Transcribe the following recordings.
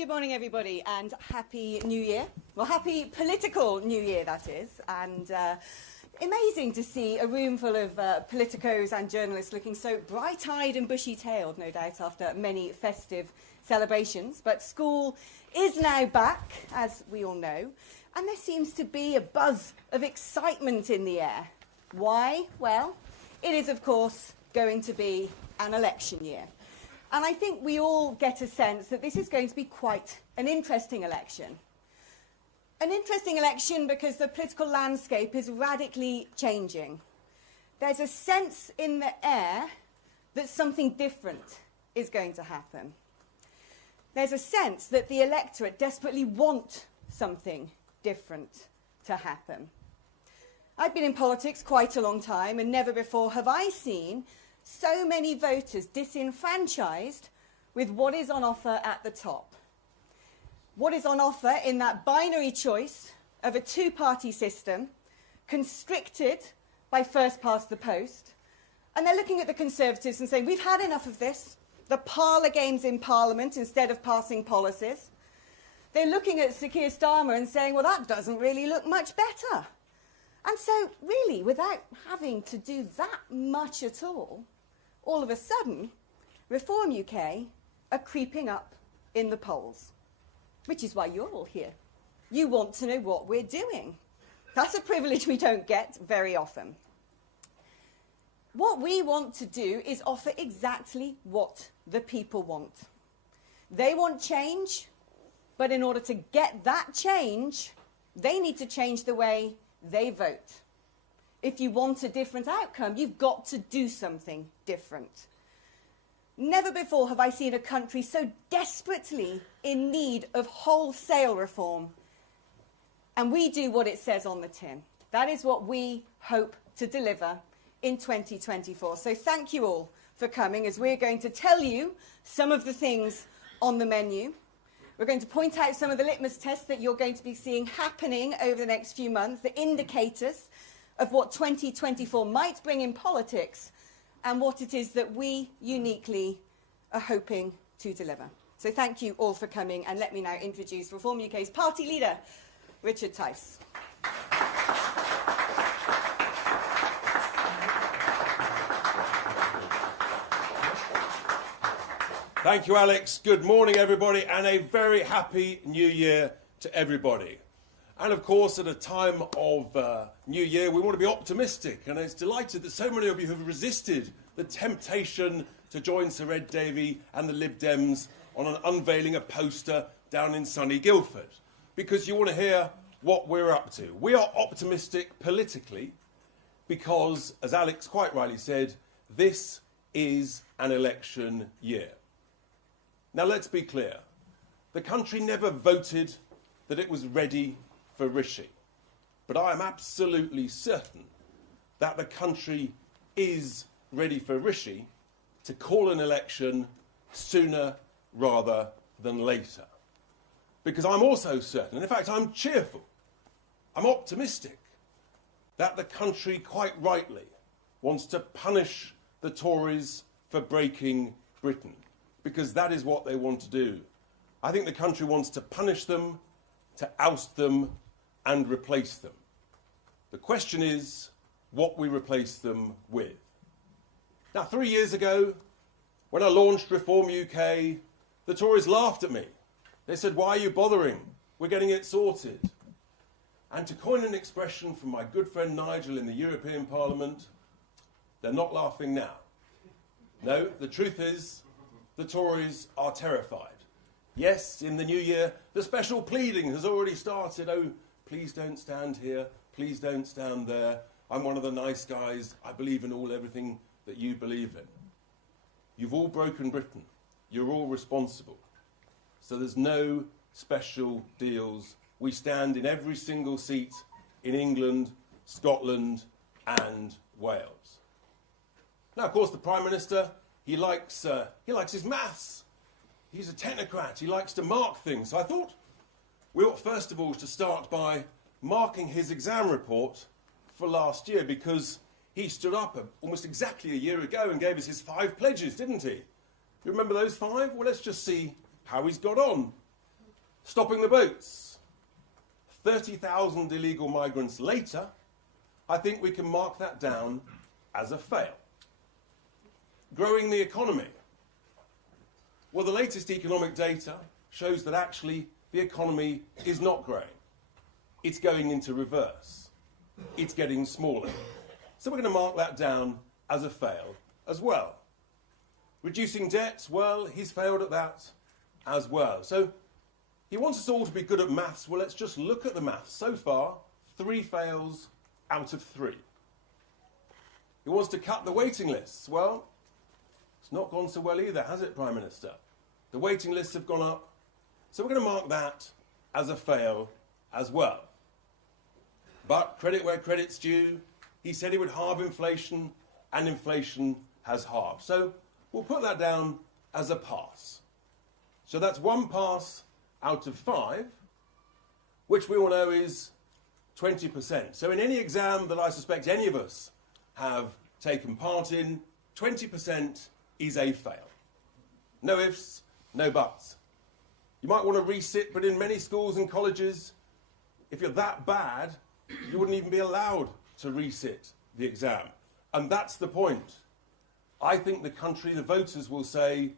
Good morning, everybody, and Happy New Year. Well, Happy Political New Year, that is. And amazing to see a room full of politicos and journalists looking so bright-eyed and bushy-tailed, no doubt, after many festive celebrations. But school is now back, as we all know, and there seems to be a buzz of excitement in the air. Why? Well, it is, of course, going to be an election year. And I think we all get a sense that this is going to be quite an interesting election. An interesting election because the political landscape is radically changing. There's a sense in the air that something different is going to happen. There's a sense that the electorate desperately want something different to happen. I've been in politics quite a long time, and never before have I seen so many voters disenfranchised with what is on offer at the top. What is on offer in that binary choice of a two-party system, constricted by first past the post, and they're looking at the Conservatives and saying, we've had enough of this, the parlour games in Parliament instead of passing policies. They're looking at Sir Keir Starmer and saying, well, that doesn't really look much better. And so, really, without having to do that much at all of a sudden, Reform UK are creeping up in the polls, which is why you're all here. You want to know what we're doing. That's a privilege we don't get very often. What we want to do is offer exactly what the people want. They want change, but in order to get that change, they need to change the way they vote. If you want a different outcome, you've got to do something different. Never before have I seen a country so desperately in need of wholesale reform. And we do what it says on the tin. That is what we hope to deliver in 2024. So thank you all for coming, as we're going to tell you some of the things on the menu. We're going to point out some of the litmus tests that you're going to be seeing happening over the next few months, the indicators of what 2024 might bring in politics and what it is that we uniquely are hoping to deliver. So thank you all for coming, and let me now introduce Reform UK's party leader, Richard Tice. Thank you, Alex. Good morning, everybody, and a very happy New Year to everybody. And of course, at a time of New Year, we want to be optimistic, and it's delighted that so many of you have resisted the temptation to join Sir Ed Davey and the Lib Dems on unveiling a poster down in sunny Guildford, because you want to hear what we're up to. We are optimistic politically because, as Alex quite rightly said, this is an election year. Now, let's be clear. The country never voted that it was ready for Rishi. But I am absolutely certain that the country is ready for Rishi to call an election sooner rather than later. Because I'm also certain, and in fact I'm cheerful, I'm optimistic, that the country quite rightly wants to punish the Tories for breaking Britain. Because that is what they want to do. I think the country wants to punish them, to oust them, and replace them. The question is what we replace them with. Now, 3 years ago, when I launched Reform UK, the Tories laughed at me. They said, why are you bothering? We're getting it sorted. And to coin an expression from my good friend Nigel in the European Parliament, they're not laughing now. No, the truth is, the Tories are terrified. Yes, in the new year, the special pleading has already started. Oh, please don't stand here. Please don't stand there. I'm one of the nice guys. I believe in everything that you believe in. You've all broken Britain. You're all responsible. So there's no special deals. We stand in every single seat in England, Scotland, and Wales. Now, of course, the Prime Minister, he likes his maths. He's a technocrat. He likes to mark things. So I thought we ought first of all to start by marking his exam report for last year, because he stood up almost exactly a year ago and gave us his 5 pledges, didn't he? You remember those 5? Well, let's just see how he's got on. Stopping the boats. 30,000 illegal migrants later, I think we can mark that down as a fail. Growing the economy. Well, the latest economic data shows that actually the economy is not growing. It's going into reverse. It's getting smaller. So we're going to mark that down as a fail as well. Reducing debt, well, he's failed at that as well. So he wants us all to be good at maths. Well, let's just look at the maths. So far, 3 fails out of 3. He wants to cut the waiting lists. Well, it's not gone so well either, has it, Prime Minister? The waiting lists have gone up. So we're going to mark that as a fail as well. But credit where credit's due. He said he would halve inflation, and inflation has halved. So we'll put that down as a pass. So that's 1 pass out of 5, which we all know is 20%. So in any exam that I suspect any of us have taken part in, 20% is a fail. No ifs, no buts. You might want to resit, but in many schools and colleges, if you're that bad, you wouldn't even be allowed to resit the exam. And that's the point. I think the country, the voters will say,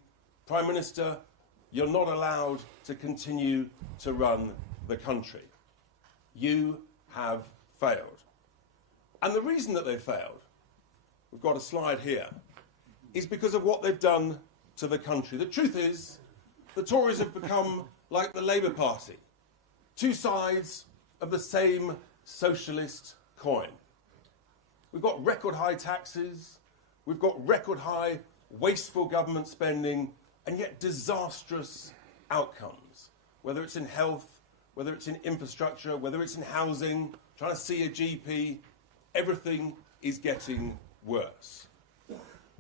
Prime Minister, you're not allowed to continue to run the country. You have failed. And the reason that they've failed, we've got a slide here, is because of what they've done to the country. The truth is, the Tories have become like the Labour Party, 2 sides of the same socialist coin. We've got record high taxes, we've got record high wasteful government spending, and yet disastrous outcomes, whether it's in health, whether it's in infrastructure, whether it's in housing, trying to see a GP, everything is getting worse.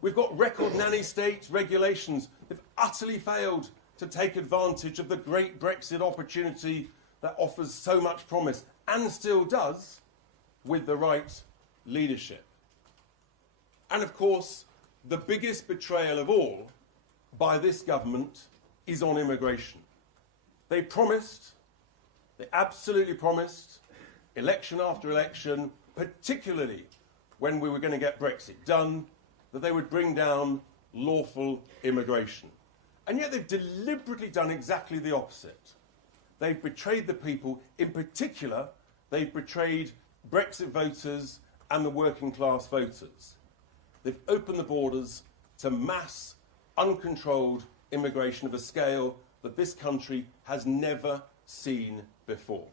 We've got record nanny state regulations. They've utterly failed to take advantage of the great Brexit opportunity that offers so much promise, and still does, with the right leadership. And of course, the biggest betrayal of all by this government is on immigration. They promised, they absolutely promised, election after election, particularly when we were going to get Brexit done, that they would bring down lawful immigration. And yet they've deliberately done exactly the opposite. They've betrayed the people. In particular, they've betrayed Brexit voters and the working class voters. They've opened the borders to mass, uncontrolled immigration of a scale that this country has never seen before.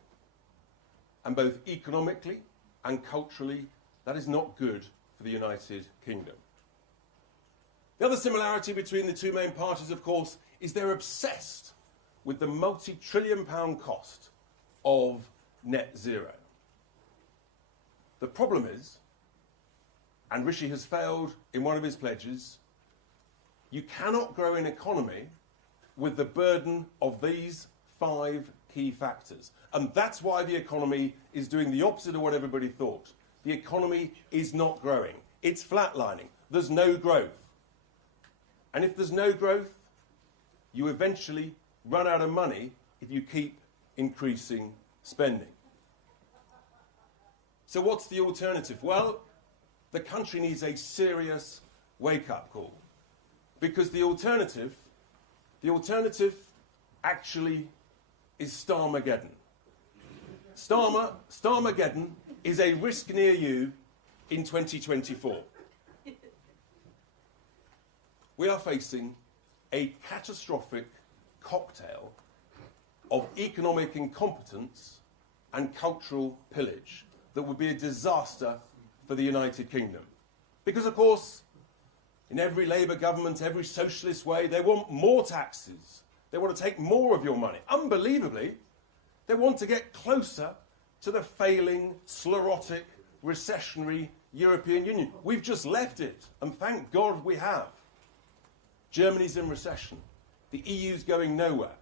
And both economically and culturally, that is not good for the United Kingdom. The other similarity between the 2 main parties, of course, is they're obsessed with the multi-trillion-pound cost of net zero. The problem is, and Rishi has failed in one of his pledges, you cannot grow an economy with the burden of these 5 key factors. And that's why the economy is doing the opposite of what everybody thought. The economy is not growing. It's flatlining. There's no growth. And if there's no growth, you eventually run out of money if you keep increasing spending. So what's the alternative? Well, the country needs a serious wake-up call. Because the alternative actually is Starmageddon. Starmageddon is a risk near you in 2024. We are facing a catastrophic cocktail of economic incompetence and cultural pillage that would be a disaster for the United Kingdom. Because, of course, in every Labour government, every socialist way, they want more taxes. They want to take more of your money. Unbelievably, they want to get closer to the failing, sclerotic, recessionary European Union. We've just left it, and thank God we have. Germany's in recession. The EU's going nowhere.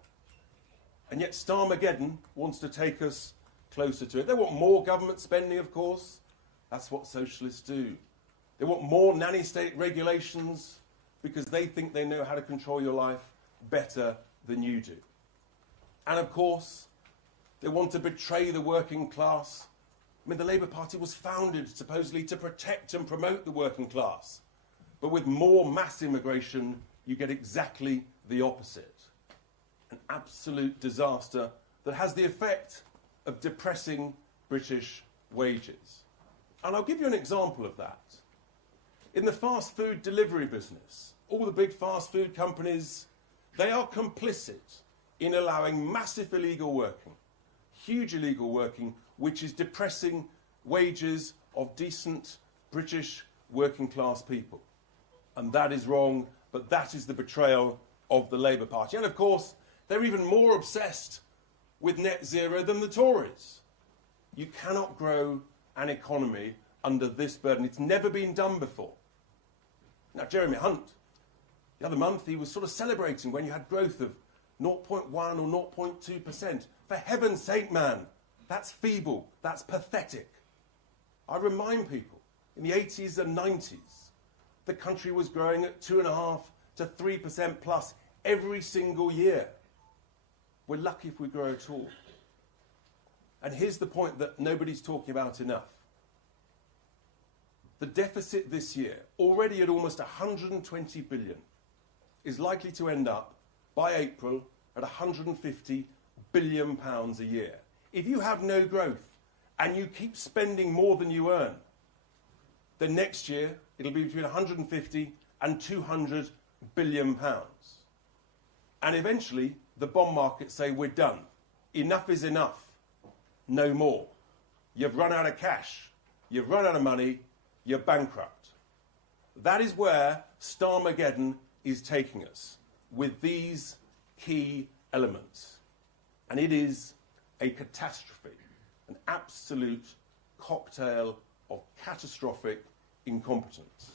And yet Starmageddon wants to take us closer to it. They want more government spending, of course. That's what socialists do. They want more nanny state regulations because they think they know how to control your life better than you do. And of course, they want to betray the working class. I mean, the Labour Party was founded supposedly to protect and promote the working class. But with more mass immigration, you get exactly the opposite. An absolute disaster that has the effect of depressing British wages. And I'll give you an example of that. In the fast food delivery business, all the big fast food companies, they are complicit in allowing massive illegal working, huge illegal working, which is depressing wages of decent British working class people. And that is wrong, but that is the betrayal of the Labour Party. And of course, they're even more obsessed with net zero than the Tories. You cannot grow an economy under this burden. It's never been done before. Now, Jeremy Hunt, the other month, he was sort of celebrating when you had growth of 0.1 or 0.2%. For heaven's sake, man, that's feeble, that's pathetic. I remind people, in the 80s and 90s, the country was growing at 2.5% to 3% plus every single year. We're lucky if we grow at all. And here's the point that nobody's talking about enough. The deficit this year, already at almost 120 billion, is likely to end up by April at 150 billion pounds a year. If you have no growth and you keep spending more than you earn, then next year it'll be between 150 and 200 billion pounds. And eventually the bond markets say, we're done. Enough is enough. No more. You've run out of cash. You've run out of money. You're bankrupt. That is where Starmageddon is taking us, with these key elements. And it is a catastrophe, an absolute cocktail of catastrophic incompetence.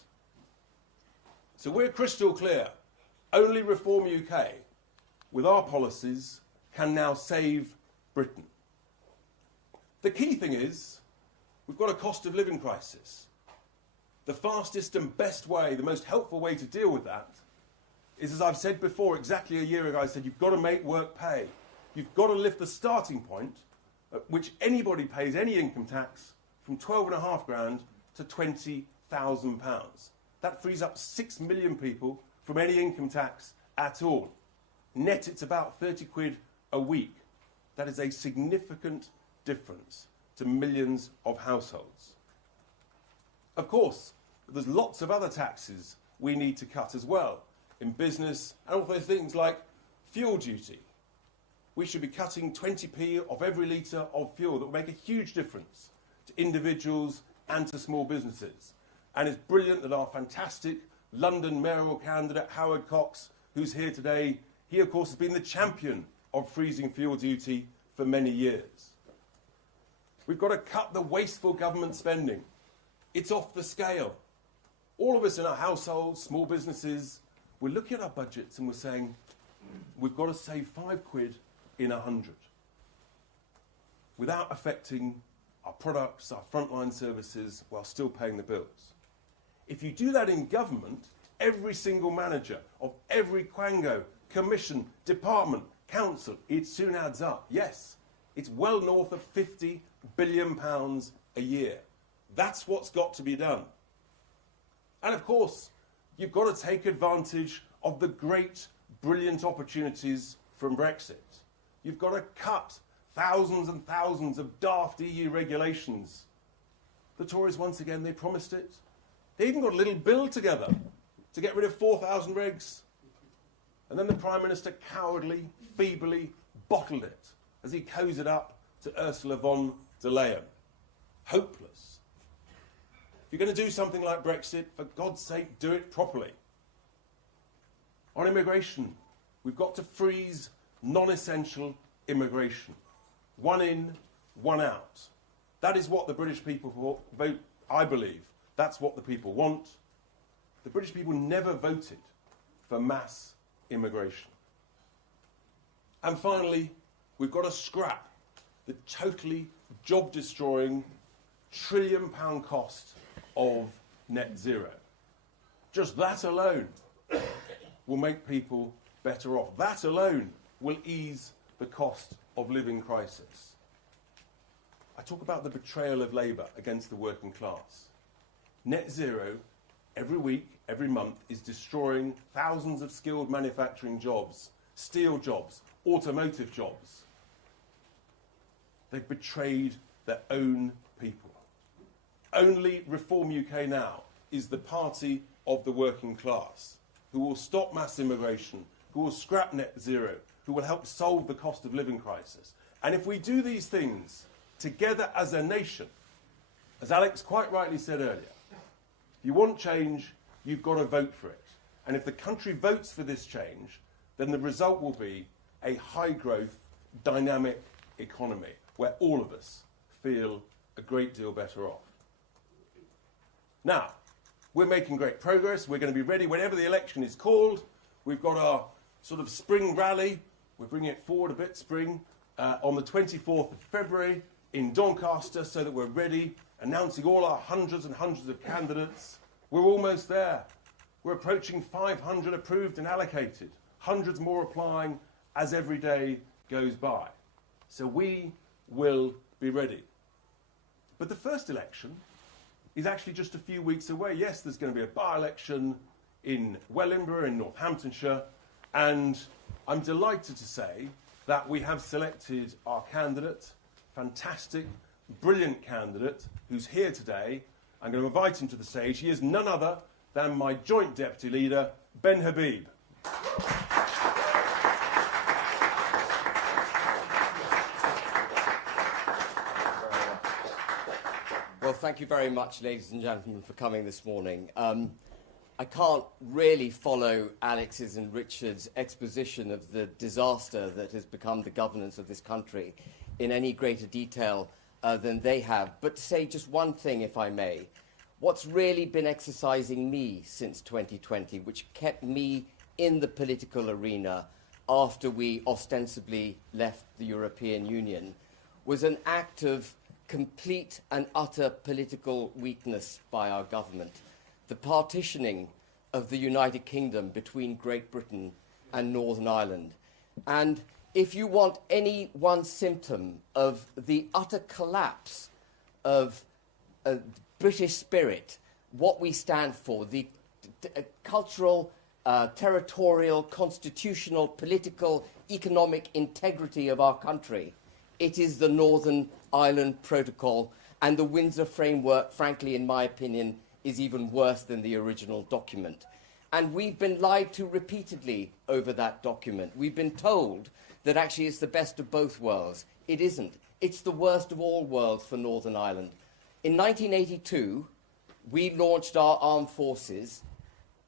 So we're crystal clear. Only Reform UK, with our policies, can now save Britain. The key thing is, we've got a cost of living crisis. The fastest and best way, the most helpful way to deal with that is, as I've said before, exactly a year ago, I said you've got to make work pay. You've got to lift the starting point at which anybody pays any income tax from 12.5 grand to £20,000. That frees up 6 million people from any income tax at all. Net, it's about 30 quid a week. That is a significant difference to millions of households. Of course, there's lots of other taxes we need to cut as well in business, and also things like fuel duty. We should be cutting 20p of every litre of fuel. That will make a huge difference to individuals and to small businesses. And it's brilliant that our fantastic London mayoral candidate, Howard Cox, who's here today, he of course has been the champion of freezing fuel duty for many years. We've got to cut the wasteful government spending. It's off the scale. All of us in our households, small businesses, we're looking at our budgets and we're saying, we've got to save 5 quid in 100 without affecting our products, our frontline services, while still paying the bills. If you do that in government, every single manager of every quango, commission, department, council, it soon adds up. Yes, it's well north of 50 billion pounds a year. That's what's got to be done. And of course, you've got to take advantage of the great, brilliant opportunities from Brexit. You've got to cut thousands and thousands of daft EU regulations. The Tories, once again, they promised it. They even got a little bill together to get rid of 4,000 regs. And then the Prime Minister cowardly, feebly bottled it as he cozied up to Ursula von der Leyen. Hopeless. If you're going to do something like Brexit, for God's sake, do it properly. On immigration, we've got to freeze non-essential immigration. One in, one out. That is what the British people vote, I believe. That's what the people want. The British people never voted for mass immigration. And finally, we've got to scrap the totally job-destroying trillion-pound cost of net zero. Just that alone will make people better off. That alone will ease the cost of living crisis. I talk about the betrayal of Labour against the working class. Net zero, every week, every month, is destroying thousands of skilled manufacturing jobs, steel jobs, automotive jobs. They've betrayed their own people. Only Reform UK Now is the party of the working class, who will stop mass immigration, who will scrap net zero, who will help solve the cost of living crisis. And if we do these things together as a nation, as Alex quite rightly said earlier, if you want change, you've got to vote for it. And if the country votes for this change, then the result will be a high-growth, dynamic economy where all of us feel a great deal better off. Now, we're making great progress. We're going to be ready whenever the election is called. We've got our sort of spring rally. We're bringing it forward a bit, spring, on the 24th of February in Doncaster, so that we're ready, announcing all our hundreds and hundreds of candidates. We're almost there. We're approaching 500 approved and allocated, hundreds more applying as every day goes by. So we will be ready. But the first election is actually just a few weeks away. Yes, there's going to be a by-election in Wellingborough in Northamptonshire, and I'm delighted to say that we have selected our candidate, fantastic, brilliant candidate, who's here today. I'm going to invite him to the stage. He is none other than my joint deputy leader, Ben Habib. Well, thank you very much, ladies and gentlemen, for coming this morning. I can't really follow Alex's and Richard's exposition of the disaster that has become the governance of this country in any greater detail than they have. But to say just one thing, if I may, what's really been exercising me since 2020, which kept me in the political arena after we ostensibly left the European Union, was an act of complete and utter political weakness by our government. The partitioning of the United Kingdom between Great Britain and Northern Ireland. And if you want any one symptom of the utter collapse of British spirit, what we stand for, the cultural, territorial, constitutional, political, economic integrity of our country, it is the Northern Ireland Protocol, and the Windsor Framework, frankly, in my opinion, is even worse than the original document. And we've been lied to repeatedly over that document. We've been told that actually it's the best of both worlds. It isn't. It's the worst of all worlds for Northern Ireland. In 1982, we launched our armed forces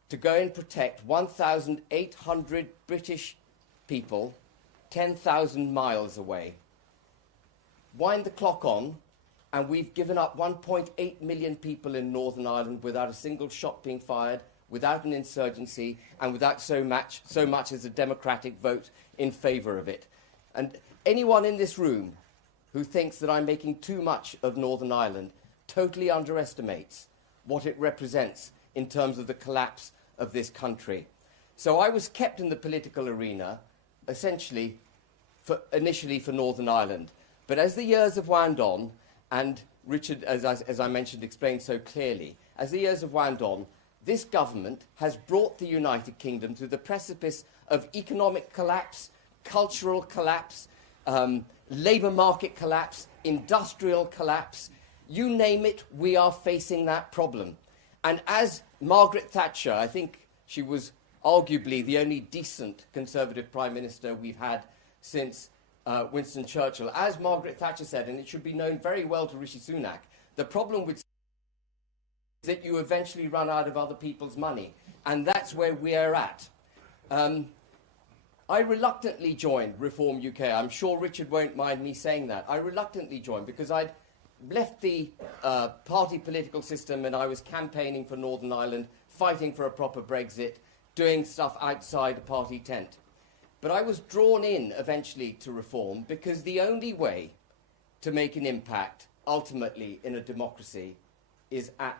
to go and protect 1,800 British people 10,000 miles away. Wind the clock on, and we've given up 1.8 million people in Northern Ireland without a single shot being fired, without an insurgency, and without so much as a democratic vote in favour of it. And anyone in this room who thinks that I'm making too much of Northern Ireland totally underestimates what it represents in terms of the collapse of this country. So I was kept in the political arena, essentially, initially for Northern Ireland. But as the years have wound on, and Richard, as I mentioned, explained so clearly, as the years have wound on, this government has brought the United Kingdom to the precipice of economic collapse, cultural collapse, labour market collapse, industrial collapse. You name it, we are facing that problem. And as Margaret Thatcher, I think she was arguably the only decent Conservative Prime Minister we've had since Winston Churchill. As Margaret Thatcher said, and it should be known very well to Rishi Sunak, the problem with is that you eventually run out of other people's money. And that's where we are at. I reluctantly joined Reform UK. I'm sure Richard won't mind me saying that. I reluctantly joined because I'd left the party political system and I was campaigning for Northern Ireland, fighting for a proper Brexit, doing stuff outside the party tent. But I was drawn in eventually to Reform because the only way to make an impact, ultimately, in a democracy is at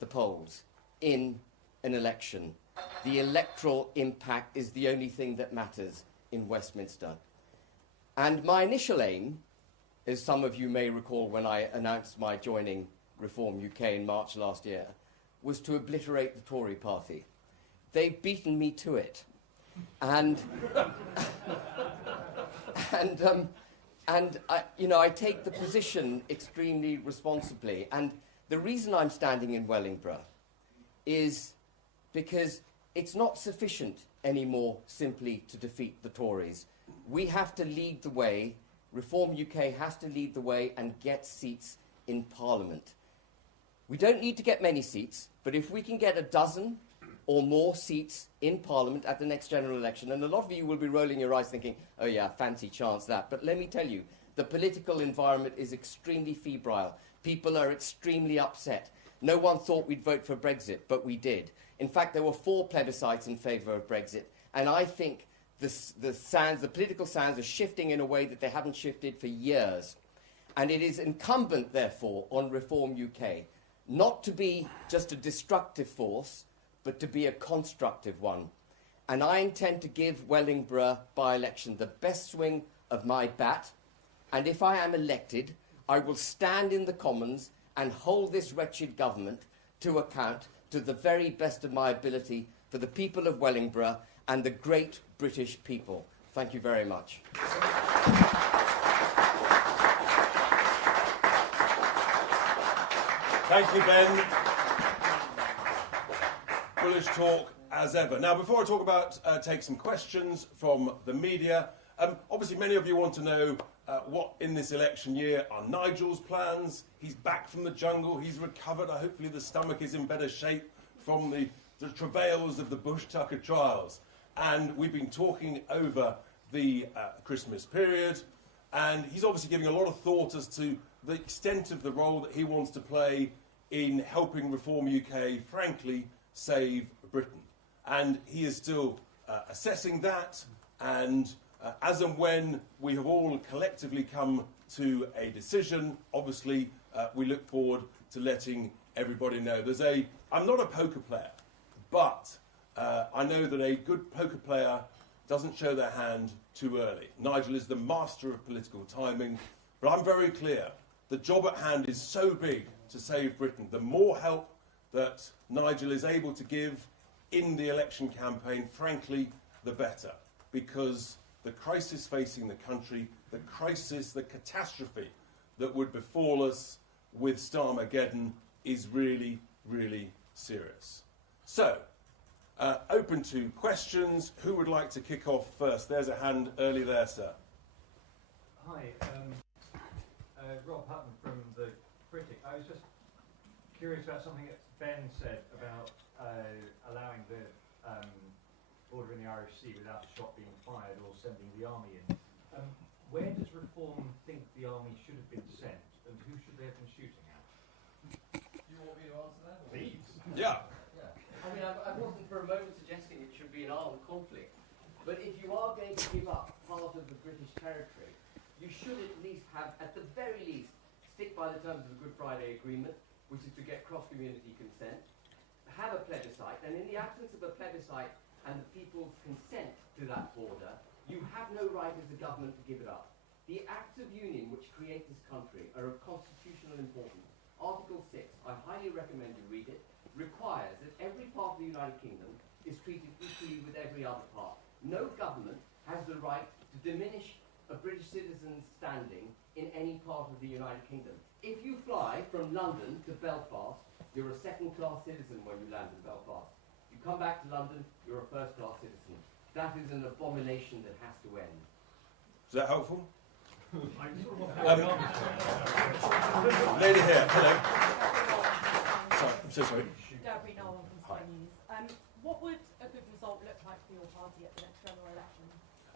the polls, in an election. The electoral impact is the only thing that matters in Westminster. And my initial aim, as some of you may recall when I announced my joining Reform UK in March last year, was to obliterate the Tory party. They've beaten me to it. And, I take the position extremely responsibly. And the reason I'm standing in Wellingborough is because it's not sufficient anymore simply to defeat the Tories. We have to lead the way. Reform UK has to lead the way and get seats in Parliament. We don't need to get many seats, but if we can get a dozen or more seats in Parliament at the next general election, and a lot of you will be rolling your eyes thinking, oh yeah, fancy chance that. But let me tell you, the political environment is extremely febrile. People are extremely upset. No one thought we'd vote for Brexit, but we did. In fact, there were 4 plebiscites in favour of Brexit, and I think the political sands are shifting in a way that they haven't shifted for years. And it is incumbent, therefore, on Reform UK not to be just a destructive force, but to be a constructive one. And I intend to give Wellingborough by-election the best swing of my bat, and if I am elected, I will stand in the Commons and hold this wretched government to account to the very best of my ability for the people of Wellingborough and the great British people. Thank you very much. Thank you, Ben. Bullish talk as ever. Now, before I talk about, take some questions from the media, obviously many of you want to know what in this election year are Nigel's plans. He's back from the jungle, he's recovered, hopefully the stomach is in better shape from the travails of the Bush Tucker trials. And we've been talking over the Christmas period, and he's obviously giving a lot of thought as to the extent of the role that he wants to play in helping Reform UK, frankly, save Britain. And he is still assessing that, and as and when we have all collectively come to a decision, obviously we look forward to letting everybody know. I'm not a poker player, but I know that a good poker player doesn't show their hand too early. Nigel is the master of political timing, but I'm very clear. The job at hand is so big to save Britain. The more help that Nigel is able to give in the election campaign, frankly, the better. Because the crisis facing the country, the crisis, the catastrophe that would befall us with Starmageddon is really, really serious. So, open to questions. Who would like to kick off first? There's a hand early there, sir. Hi, Rob Hutton from The Critic. I was just curious about something that Ben said about allowing the border in the Irish Sea without a shot being fired or sending the army in. Where does Reform think the army should have been sent, and who should they have been shooting at? Do you want me to answer that? Please. Yeah. I mean, I wasn't for a moment suggesting it should be an armed conflict, but if you are going to give up part of the British territory, you should at least have, at the very least, stick by the terms of the Good Friday Agreement, which is to get cross-community consent, have a plebiscite, and in the absence of a plebiscite and the people's consent to that border, you have no right as a government to give it up. The Acts of Union which create this country are of constitutional importance. Article 6, I highly recommend you read it, requires that every part of the United Kingdom is treated equally with every other part. No government has the right to diminish a British citizen's standing in any part of the United Kingdom. If you fly from London to Belfast, you're a second-class citizen when you land in Belfast. You come back to London, you're a first-class citizen. That is an abomination that has to end. Is that helpful? Lady here, hello. Sorry, I'm so sorry. Debbie Nolan from Sky News. What would a good result look like for your party at the next general election?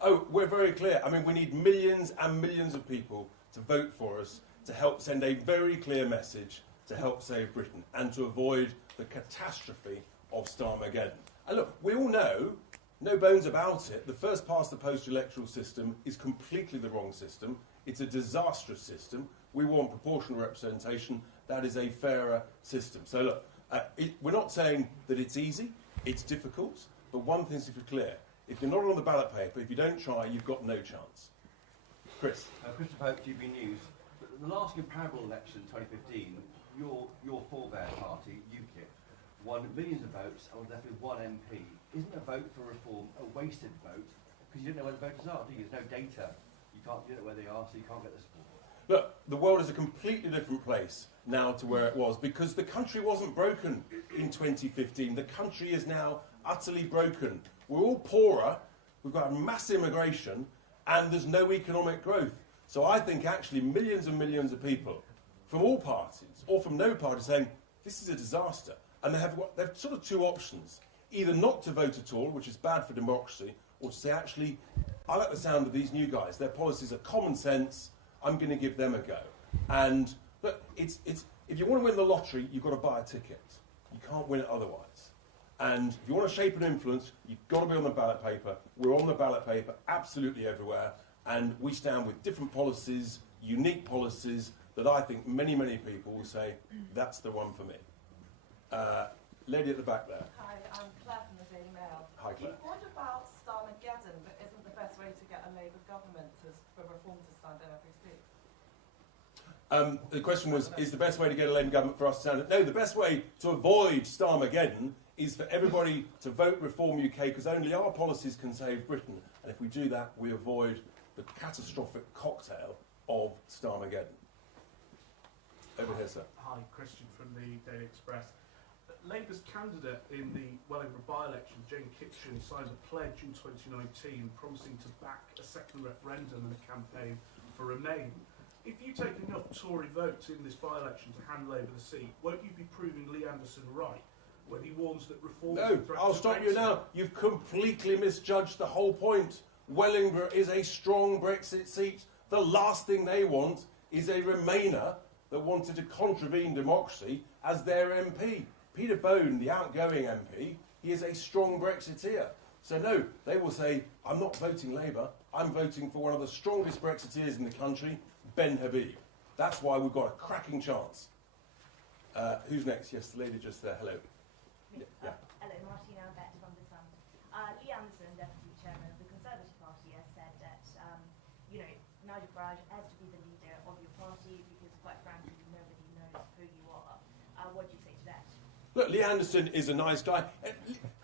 Oh, we're very clear. I mean, we need millions and millions of people to vote for us to help send a very clear message to help save Britain and to avoid the catastrophe of Starmageddon. And look, we all know, no bones about it, the first past the post electoral system is completely the wrong system. It's a disastrous system. We want proportional representation. That is a fairer system. So look, we're not saying that it's easy, it's difficult, but one thing's clear. If you're not on the ballot paper, if you don't try, you've got no chance. Chris. Christopher Pope, GB News. The last comparable election, 2015, your forebear party, UKIP, won millions of votes and was left with one MP. Isn't a vote for reform a wasted vote? Because you don't know where the voters are, do you? There's no data. You don't know where they are, so you can't get the support. Look, the world is a completely different place now to where it was, because the country wasn't broken in 2015. The country is now utterly broken. We're all poorer, we've got mass immigration, and there's no economic growth. So I think actually millions and millions of people from all parties, or from no party, saying this is a disaster. And they have sort of two options. Either not to vote at all, which is bad for democracy, or to say, actually, I like the sound of these new guys. Their policies are common sense. I'm going to give them a go. And look, if you want to win the lottery, you've got to buy a ticket. You can't win it otherwise. And if you want to shape an influence, you've got to be on the ballot paper. We're on the ballot paper absolutely everywhere. And we stand with different policies, unique policies, that I think many, many people will say, that's the one for me. Lady at the back there. Hi, I'm Claire from the Daily Mail. Hi, Claire. You've warned about Starmageddon, but isn't the best way to get a Labour government for reform to stand in every seat? The question was, is the best way to get a Labour government for us to stand? No, the best way to avoid Starmageddon is for everybody to vote Reform UK, because only our policies can save Britain. And if we do that, we avoid the catastrophic cocktail of Starmageddon. Over here, sir. Hi, Christian from the Daily Express. Labour's candidate in the Wellingborough by-election, Jane Kitchen, signed a pledge in 2019 promising to back a second referendum and a campaign for Remain. If you take enough Tory votes in this by-election to hand Labour the seat, won't you be proving Lee Anderson right when he warns that reform... No, I'll stop you now. You've completely misjudged the whole point. Wellingborough is a strong Brexit seat. The last thing they want is a Remainer that wanted to contravene democracy as their MP. Peter Bone, the outgoing MP, he is a strong Brexiteer. So no, they will say, I'm not voting Labour, I'm voting for one of the strongest Brexiteers in the country, Ben Habib. That's why we've got a cracking chance. Who's next? Yes, the lady just there. Hello. Me. Yeah. Hello, Martina Beck from The Sun. Lee Anderson, Deputy Chairman of the Conservative Party, has said that, Nigel Farage has to be the leader of your party because, quite frankly, nobody knows who you are. What do you say to that? Look, Lee Anderson is a nice guy.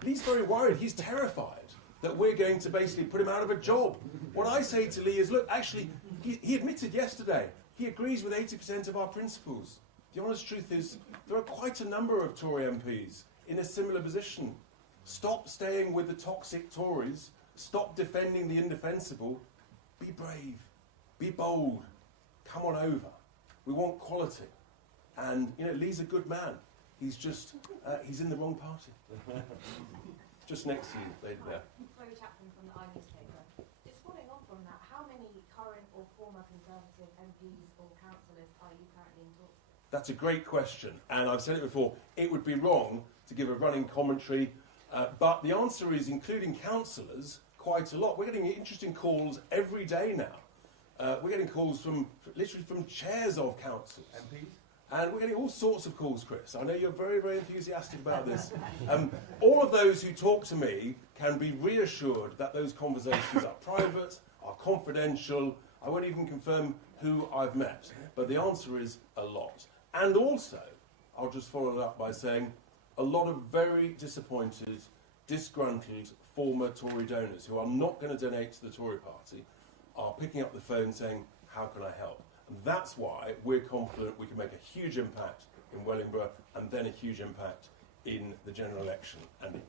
Lee's very worried. He's terrified that we're going to basically put him out of a job. What I say to Lee is, look, actually, he admitted yesterday, he agrees with 80% of our principles. The honest truth is, there are quite a number of Tory MPs in a similar position. Stop staying with the toxic Tories. Stop defending the indefensible. Be brave. Be bold. Come on over. We want quality. And, Lee's a good man. He's just, he's in the wrong party. Just next to you, lady there. Chloe Chapman from the iNewspaper. Just following on from that, how many current or former Conservative MPs or councillors are you currently in talks with? That's a great question, and I've said it before, it would be wrong to give a running commentary, but the answer is, including councillors, quite a lot. We're getting interesting calls every day now. We're getting calls literally from chairs of councils. MPs? And we're getting all sorts of calls, Chris. I know you're very, very enthusiastic about this. All of those who talk to me can be reassured that those conversations are private, are confidential. I won't even confirm who I've met. But the answer is a lot. And also, I'll just follow it up by saying, a lot of very disappointed, disgruntled former Tory donors who are not going to donate to the Tory party are picking up the phone saying, how can I help? And that's why we're confident we can make a huge impact in Wellingborough and then a huge impact in the general election. Andy.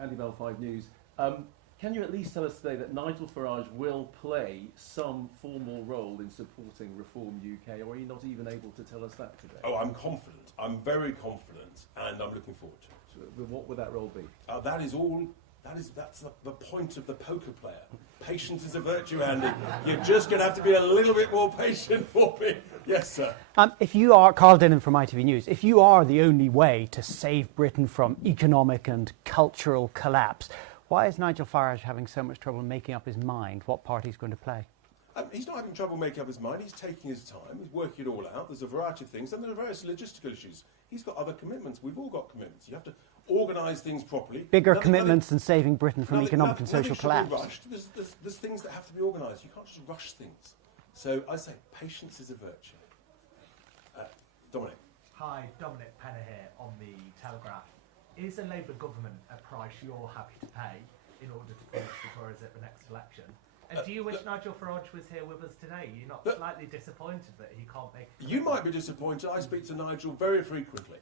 Andy Bell, 5 News. Can you at least tell us today that Nigel Farage will play some formal role in supporting Reform UK, or are you not even able to tell us that today? Oh, I'm confident. I'm very confident, and I'm looking forward to it. So what would that role be? That's the point of the poker player. Patience is a virtue, Andy. You're just going to have to be a little bit more patient for me. Yes, sir. If you are, Carl Dinham from ITV News, if you are the only way to save Britain from economic and cultural collapse, why is Nigel Farage having so much trouble making up his mind what party he's going to play? He's not having trouble making up his mind. He's taking his time. He's working it all out. There's a variety of things, and there are various logistical issues. He's got other commitments. We've all got commitments. You have to organise things properly. Bigger commitments than saving Britain from economic and social nothing collapse. should be rushed. There's things that have to be organised. You can't just rush things. So I say patience is a virtue. Dominic. Hi, Dominic Penner here on the Telegraph. Is a Labour government a price you're happy to pay in order to punish the Tories at the next election? And do you wish Nigel Farage was here with us today? You're not slightly disappointed that he can't make a You might be disappointed. I speak to Nigel very frequently.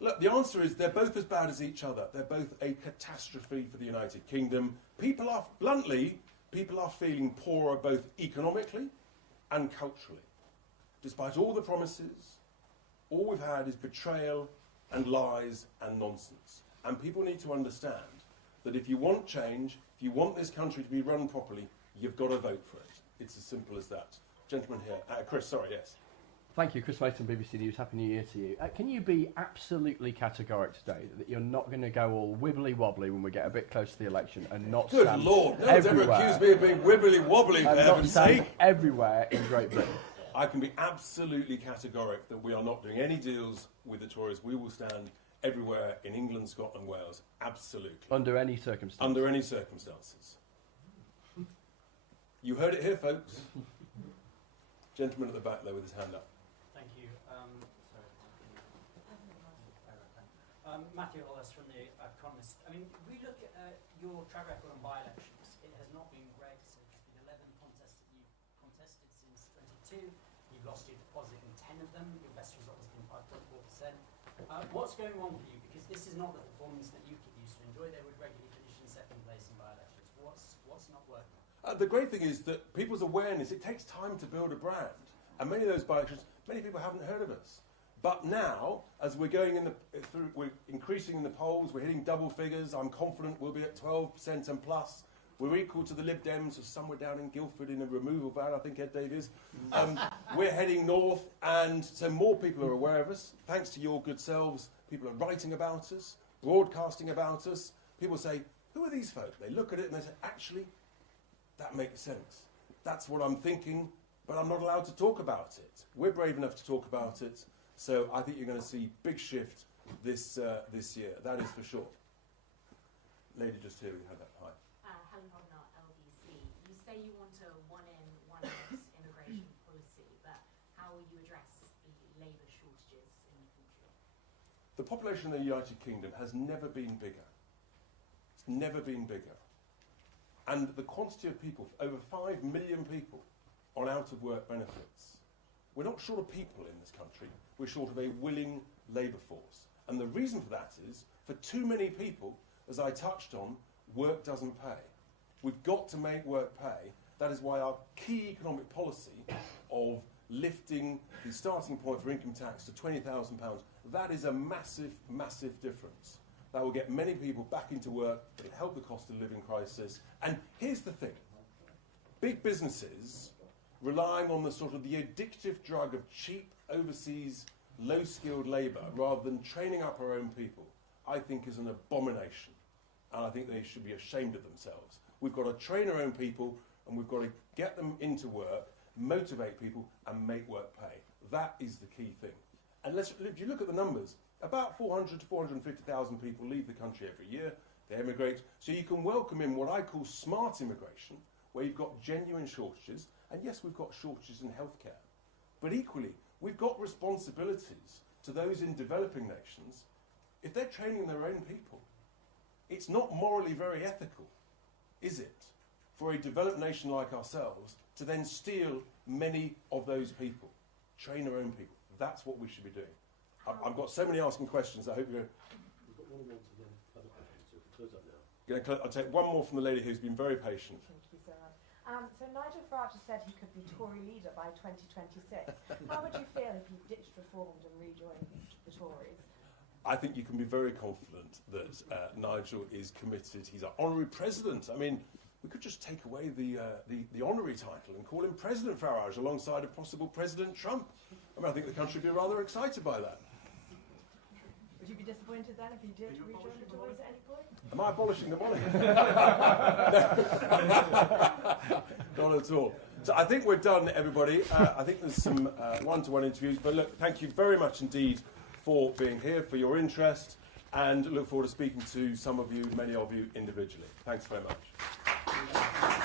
Look, the answer is they're both as bad as each other. They're both a catastrophe for the United Kingdom. People are feeling poorer both economically and culturally. Despite all the promises, all we've had is betrayal and lies and nonsense. And people need to understand that if you want change, if you want this country to be run properly, you've got to vote for it. It's as simple as that. Gentleman here. Chris, sorry, yes. Thank you, Chris Layton, BBC News. Happy New Year to you. Can you be absolutely categoric today that you're not going to go all wibbly-wobbly when we get a bit close to the election and not Good stand Lord, no one's ever accused me of being wibbly-wobbly, for and not heaven's stand sake. everywhere in Great Britain? I can be absolutely categoric that we are not doing any deals with the Tories. We will stand everywhere in England, Scotland, Wales. Absolutely. Under any circumstances? Under any circumstances. You heard it here, folks. Gentleman at the back there with his hand up. Thank you. Matthew Hollis from The Economist. I mean, we look at your track record on by-elections. It has not been great. So the 11 contests that you've contested since 22. You've lost your deposit in 10 of them. Your best result has been 5.4%. What's going on for you? Because this is not the performance that UKIP used to enjoy. They would regularly finish in second place in by-elections. What's not working? The great thing is that people's awareness, it takes time to build a brand. And many of those by-elections, many people haven't heard of us. But now, as we're going we're increasing in the polls, we're hitting double figures. I'm confident we'll be at 12% and plus. We're equal to the Lib Dems, or somewhere down in Guildford in a removal van, I think Ed Davies. We're heading north, and so more people are aware of us. Thanks to your good selves, people are writing about us, broadcasting about us. People say, who are these folk? They look at it and they say, actually, that makes sense. That's what I'm thinking, but I'm not allowed to talk about it. We're brave enough to talk about it, so I think you're going to see big shift this year. That is for sure. Lady just here, we had that high. Helen Hodnott, LBC. You say you want a one-in, one-out immigration policy, but how will you address the labour shortages in the country? The population of the United Kingdom has never been bigger. It's never been bigger. And the quantity of people, over 5 million people, on out-of-work benefits. We're not short of people in this country. We're short of a willing labour force. And the reason for that is, for too many people, as I touched on, work doesn't pay. We've got to make work pay. That is why our key economic policy of lifting the starting point for income tax to £20,000, that is a massive, massive difference. That will get many people back into work, it'll help the cost of living crisis. And here's the thing. Big businesses relying on the sort of the addictive drug of cheap overseas low-skilled labour rather than training up our own people, I think is an abomination. And I think they should be ashamed of themselves. We've got to train our own people and we've got to get them into work, motivate people and make work pay. That is the key thing. And if you look at the numbers, about 400 to 450,000 people leave the country every year. They emigrate. So you can welcome in what I call smart immigration, where you've got genuine shortages. And yes, we've got shortages in healthcare. But equally, we've got responsibilities to those in developing nations. If they're training their own people, it's not morally very ethical, is it, for a developed nation like ourselves to then steal many of those people, train our own people. That's what we should be doing. I've got so many asking questions. I hope you're... We've got one more to the other questions, so we'll close up now. I'll take one more from the lady who's been very patient. Thank you so much. So Nigel Farage has said he could be Tory leader by 2026. How would you feel if he ditched reformed and rejoined the Tories? I think you can be very confident that Nigel is committed. He's our honorary president. I mean, we could just take away the honorary title and call him President Farage alongside a possible President Trump. I mean, I think the country would be rather excited by that. Would you be disappointed then if he did rejoin the Tories at any point? Am I abolishing the monarchy? Not at all. So I think we're done, everybody. I think there's some one-to-one interviews. But look, thank you very much indeed for being here, for your interest, and look forward to speaking to some of you, many of you, individually. Thanks very much.